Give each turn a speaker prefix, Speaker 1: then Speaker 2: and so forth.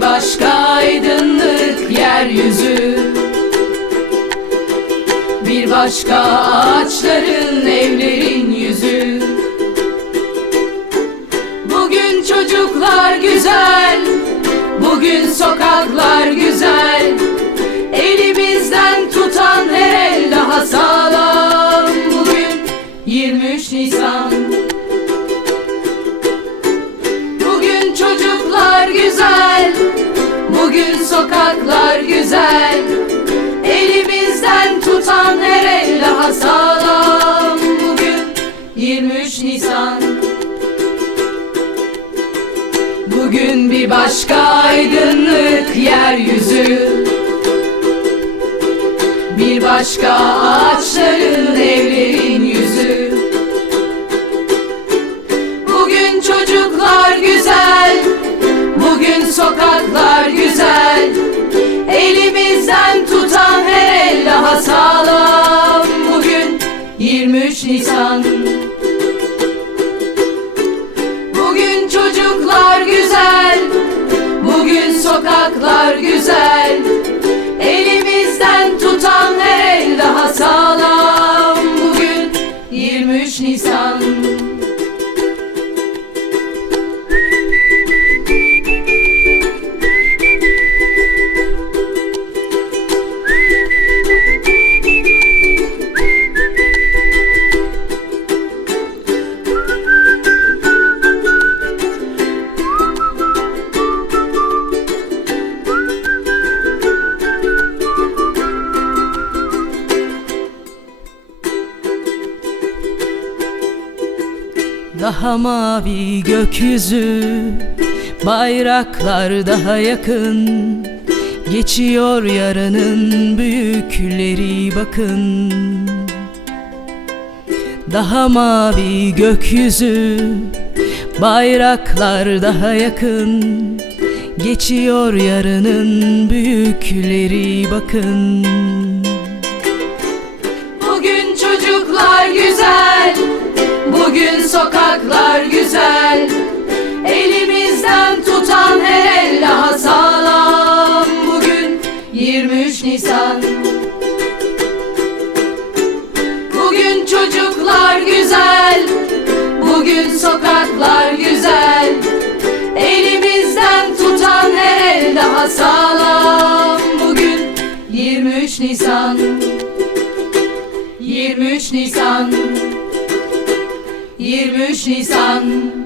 Speaker 1: başka aydınlık yeryüzü. Bir başka ağaçların evlerin yüzü. Bugün çocuklar güzel Bugün sokaklar güzel. Elimizden tutan her el daha sağlam. Bugün 23 Nisan Bugün bir başka aydınlık yeryüzü. Bir başka ağaçların evlerin yüzü. Bugün çocuklar güzel Bugün sokaklar güzel. Elimizden tutan her el daha sağlam. Bugün 23 Nisan. Bugün çocuklar güzel Daha
Speaker 2: mavi gökyüzü Bayraklar daha yakın. Geçiyor yarının büyükleri bakın. Daha mavi gökyüzü Bayraklar daha yakın. Geçiyor yarının büyükleri bakın
Speaker 1: 23 Nisan. Bugün çocuklar güzel Bugün sokaklar güzel. Elimizden tutan her el daha sağlam. Bugün 23 Nisan. 23 Nisan. 23 Nisan